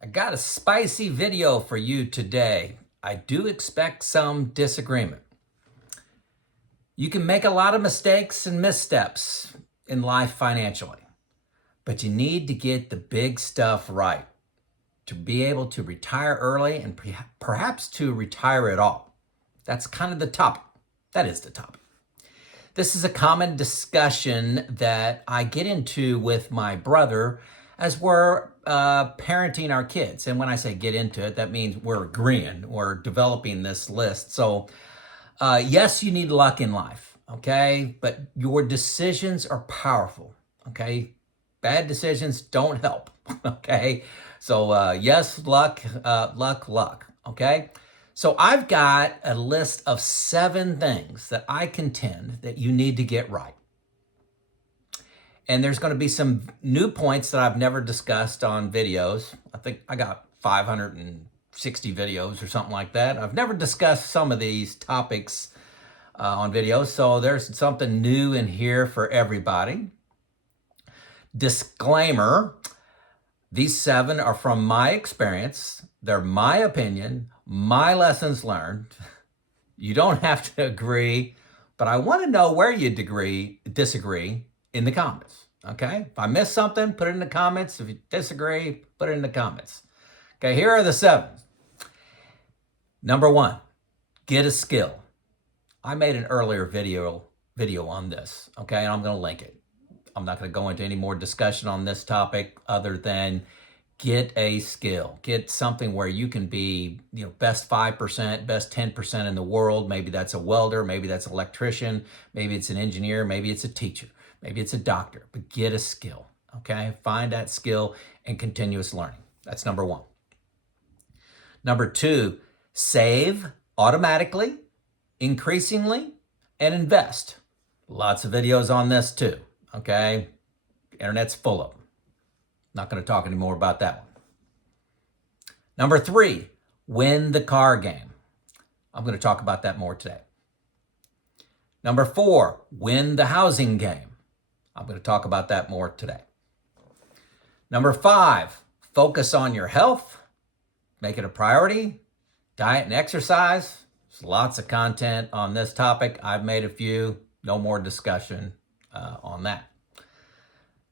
I got a spicy video for you today. I do expect some disagreement. You can make a lot of mistakes and missteps in life financially, but you need to get the big stuff right to be able to retire early and perhaps to retire at all. That's kind of the topic. That is the topic. This is a common discussion that I get into with my brother as we're parenting our kids. And when I say get into it, that means we're agreeing, we're developing this list. So yes, you need luck in life, okay? But your decisions are powerful, okay? Bad decisions don't help, okay? So yes, luck, okay? So I've got a list of 7 things that I contend that you need to get right. And there's going to be some new points that I've never discussed on videos. I think I got 560 videos or something like that. I've never discussed some of these topics on videos, so there's something new in here for everybody. Disclaimer, these 7 are from my experience. They're my opinion, my lessons learned. You don't have to agree, but I want to know where you disagree in the comments, okay? If I missed something, put it in the comments. If you disagree, put it in the comments. Okay, here are the 7. Number 1, get a skill. I made an earlier video on this, okay? And I'm going to link it. I'm not going to go into any more discussion on this topic other than get a skill. Get something where you can be, best 5%, best 10% in the world. Maybe that's a welder, maybe that's an electrician, maybe it's an engineer, maybe it's a teacher, maybe it's a doctor, but get a skill, okay? Find that skill and continuous learning. That's number 1. Number 2, save automatically, increasingly, and invest. Lots of videos on this too, okay? Internet's full of them. Not going to talk anymore about that one. Number 3, win the car game. I'm going to talk about that more today. Number 4, win the housing game. I'm going to talk about that more today. Number 5, focus on your health. Make it a priority. Diet and exercise. There's lots of content on this topic. I've made a few. No more discussion on that.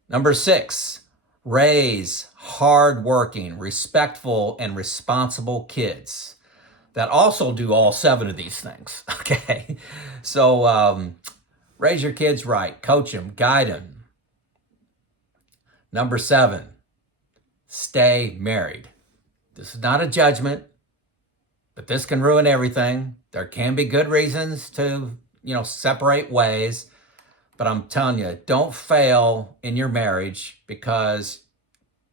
Number 6, raise hardworking, respectful, and responsible kids that also do all 7 of these things, okay? So raise your kids right, coach them, guide them. Number 7, stay married. This is not a judgment, but this can ruin everything. There can be good reasons to, separate ways, but I'm telling you, don't fail in your marriage because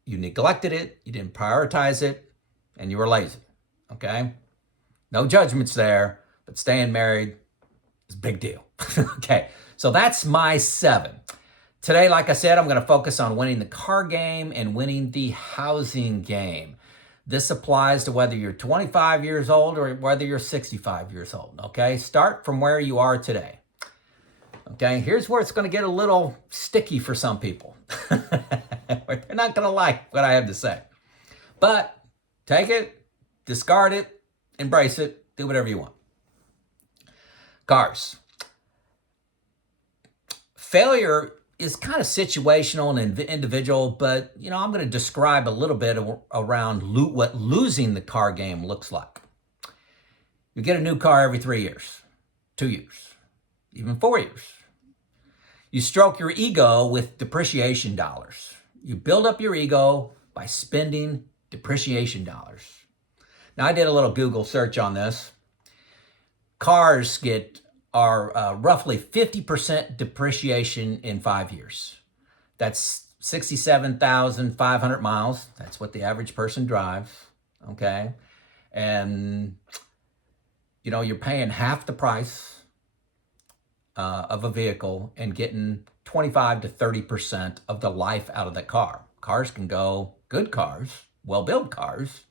you neglected it, you didn't prioritize it, and you were lazy, okay? No judgments there, but staying married is a big deal, okay? So that's my 7. Today, like I said, I'm going to focus on winning the car game and winning the housing game. This applies to whether you're 25 years old or whether you're 65 years old, okay? Start from where you are today. Okay, here's where it's going to get a little sticky for some people. They're not going to like what I have to say. But take it, discard it, embrace it, do whatever you want. Cars. Failure is kind of situational and individual, but I'm going to describe a little bit around what losing the car game looks like. You get a new car every 3 years, 2 years, even 4 years. You stroke your ego with depreciation dollars. You build up your ego by spending depreciation dollars. Now, I did a little Google search on this. Cars are roughly 50% depreciation in 5 years. That's 67,500 miles. That's what the average person drives, okay? And, you're paying half the price of a vehicle and getting 25 to 30% of the life out of that car. Cars can go, good cars, well-built cars,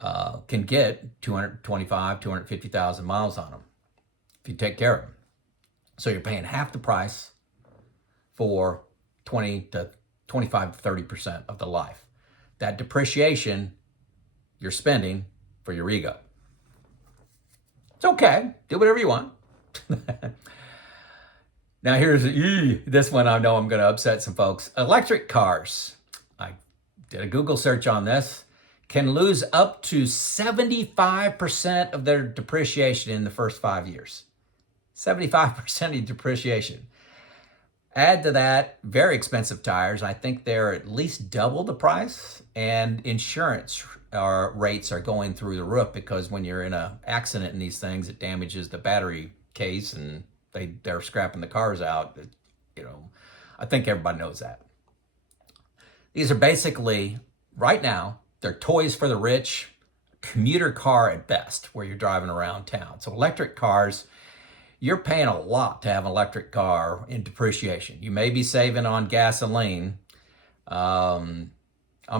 can get 225, 250,000 miles on them if you take care of them. So you're paying half the price for 20 to 25 to 30% of the life. that depreciation you're spending for your ego. It's okay. Do whatever you want. Now here's this one. I know I'm going to upset some folks. Electric cars. I did a Google search on this. Can lose up to 75% of their depreciation in the first 5 years. 75% of depreciation. Add to that very expensive tires. I think they're at least double the price, and insurance rates are going through the roof because when you're in an accident in these things, it damages the battery case and they're scrapping the cars out. You know, I think everybody knows that. These are basically, right now, they're toys for the rich, commuter car at best, where you're driving around town. So electric cars, you're paying a lot to have an electric car in depreciation. You may be saving on gasoline. I'm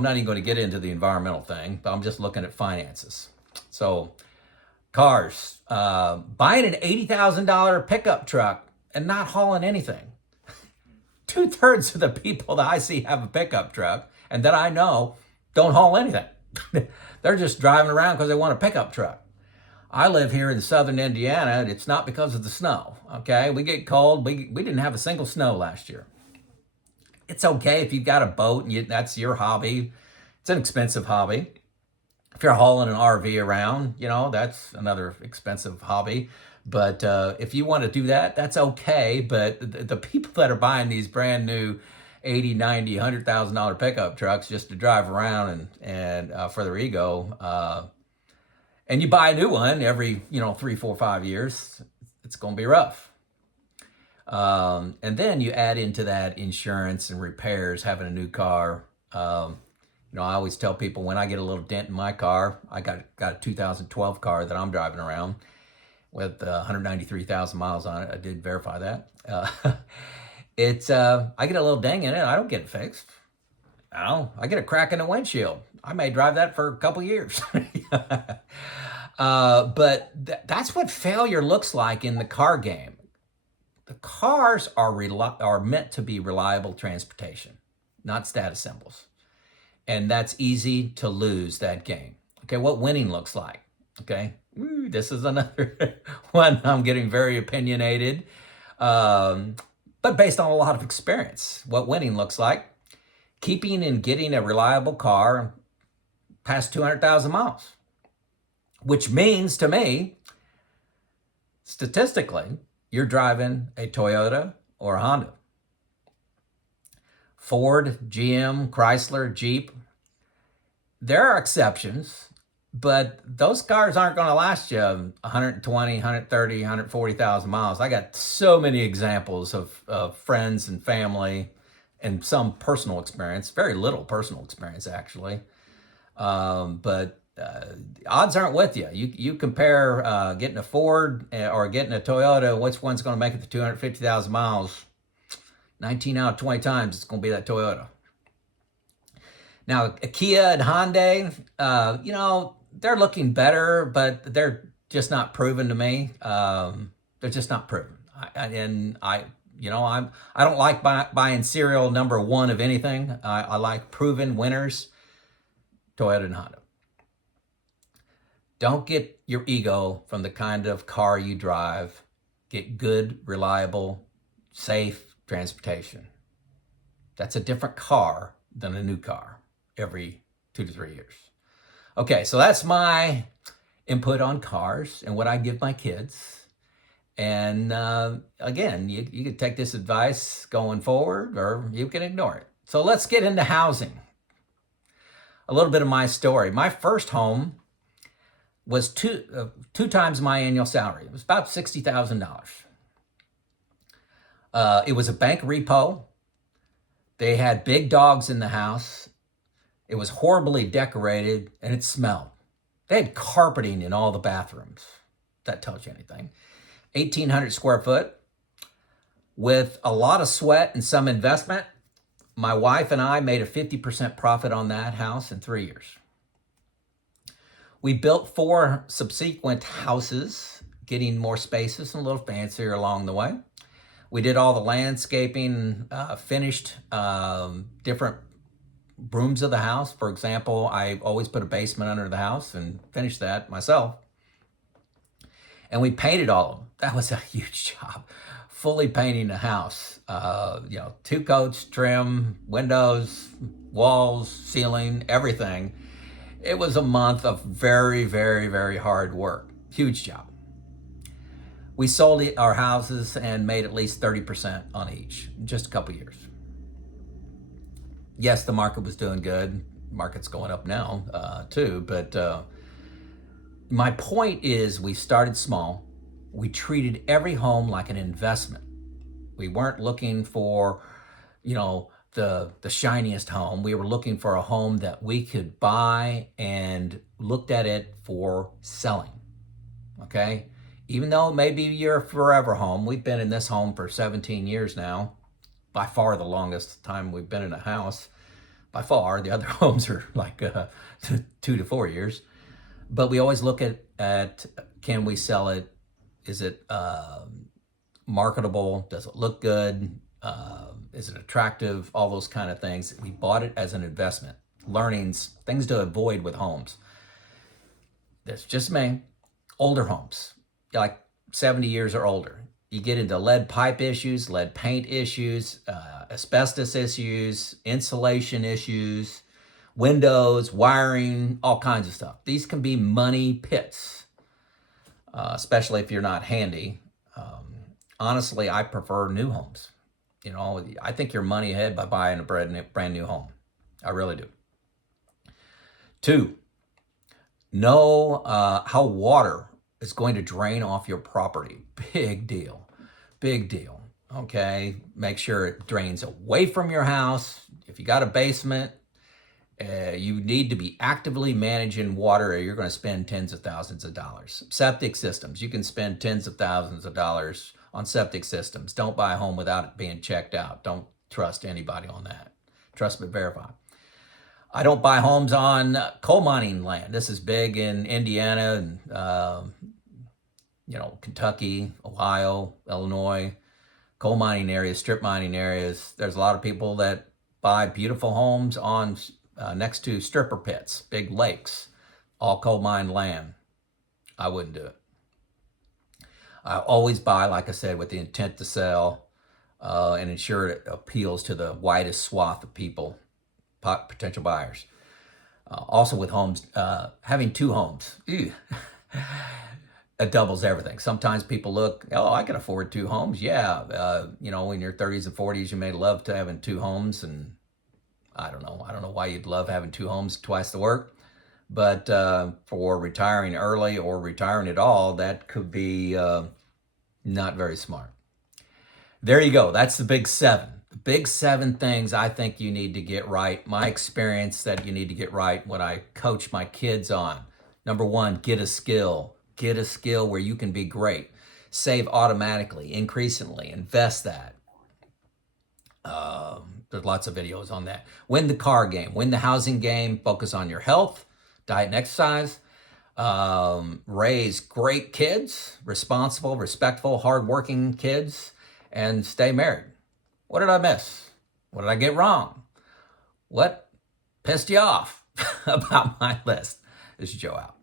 not even going to get into the environmental thing, but I'm just looking at finances. So cars, buying an $80,000 pickup truck and not hauling anything. 2/3 of the people that I see have a pickup truck and that I know don't haul anything. They're just driving around because they want a pickup truck. I live here in southern Indiana, and it's not because of the snow, okay? We get cold. We didn't have a single snow last year. It's okay if you've got a boat and that's your hobby. It's an expensive hobby. If you're hauling an RV around, you know, that's another expensive hobby. But if you want to do that, that's okay. But the people that are buying these brand new $80,000, $90,000, $100,000 pickup trucks just to drive around and for their ego, and you buy a new one every 3, 4, 5 years, it's going to be rough. And then you add into that insurance and repairs, having a new car. I always tell people when I get a little dent in my car, I got a 2012 car that I'm driving around with 193,000 miles on it. I did verify that. I get a little ding in it. I don't get it fixed. I get a crack in the windshield. I may drive that for a couple years. But that's what failure looks like in the car game. The cars are meant to be reliable transportation, not status symbols. And that's easy to lose that game. Okay, what winning looks like. Okay, this is another one. I'm getting very opinionated, but based on a lot of experience. What winning looks like: keeping and getting a reliable car past 200,000 miles, which means to me, statistically, you're driving a Toyota or a Honda. Ford, GM, Chrysler, Jeep, there are exceptions, but those cars aren't going to last you 120, 130, 140,000 miles. I got so many examples of friends and family and some personal experience, very little personal experience actually. But odds aren't with you. You compare getting a Ford or getting a Toyota, which one's going to make it to 250,000 miles? 19 out of 20 times, it's going to be that Toyota. Now, Kia and Hyundai, they're looking better, but they're just not proven to me. They're just not proven. I don't like buying serial number one of anything. I like proven winners, Toyota and Honda. Don't get your ego from the kind of car you drive. Get good, reliable, safe transportation. That's a different car than a new car every 2 to 3 years. Okay, so that's my input on cars and what I give my kids. And again, you can take this advice going forward or you can ignore it. So let's get into housing. A little bit of my story. My first home was two times my annual salary. It was about $60,000. It was a bank repo. They had big dogs in the house. It was horribly decorated and it smelled. They had carpeting in all the bathrooms. If that tells you anything. 1,800 square foot with a lot of sweat and some investment. My wife and I made a 50% profit on that house in 3 years. We built 4 subsequent houses, getting more spacious and a little fancier along the way. We did all the landscaping, finished different rooms of the house. For example, I always put a basement under the house and finished that myself. And we painted all of them. That was a huge job. Fully painting the house. 2 coats, trim, windows, walls, ceiling, everything. It was a month of very, very, very hard work. Huge job. We sold our houses and made at least 30% on each in just a couple years. Yes, the market was doing good. Market's going up now too. But my point is, we started small. We treated every home like an investment. We weren't looking for, the shiniest home. We were looking for a home that we could buy and looked at it for selling. Okay? Even though it may be your forever home, we've been in this home for 17 years now. By far the longest time we've been in a house. By far, the other homes are like 2 to 4 years. But we always look at can we sell it? Is it marketable? Does it look good? Is it attractive? All those kind of things. We bought it as an investment. Learnings, things to avoid with homes. That's just me. Older homes, like 70 years or older. You get into lead pipe issues, lead paint issues, asbestos issues, insulation issues, windows, wiring, all kinds of stuff. These can be money pits, especially if you're not handy. Honestly, I prefer new homes. I think you're money ahead by buying a brand new home. I really do. 2, know how water is going to drain off your property. Big deal. Big deal. Okay, make sure it drains away from your house. If you got a basement, you need to be actively managing water, or you're going to spend tens of thousands of dollars. Septic systems, you can spend tens of thousands of dollars on septic systems. Don't buy a home without it being checked out. Don't trust anybody on that. Trust but verify. I don't buy homes on coal mining land. This is big in Indiana and Kentucky, Ohio, Illinois, coal mining areas, strip mining areas. There's a lot of people that buy beautiful homes on next to stripper pits, big lakes, all coal mine land. I wouldn't do it. I always buy, like I said, with the intent to sell and ensure it appeals to the widest swath of people, potential buyers. Also with homes, having 2 homes, it doubles everything. Sometimes people look, I can afford 2 homes. Yeah, in your 30s and 40s, you may love to having 2 homes, and I don't know why you'd love having 2 homes, twice the work. But for retiring early or retiring at all, that could be not very smart. There you go. That's the big 7. The big 7 things I think you need to get right. My experience that you need to get right, what I coach my kids on. Number 1, get a skill. Get a skill where you can be great. Save automatically, increasingly, invest that. There's lots of videos on that. Win the car game, win the housing game, focus on your health, diet and exercise. Raise great kids, responsible, respectful, hardworking kids, and stay married. What did I miss? What did I get wrong? What pissed you off about my list? This is Joe out.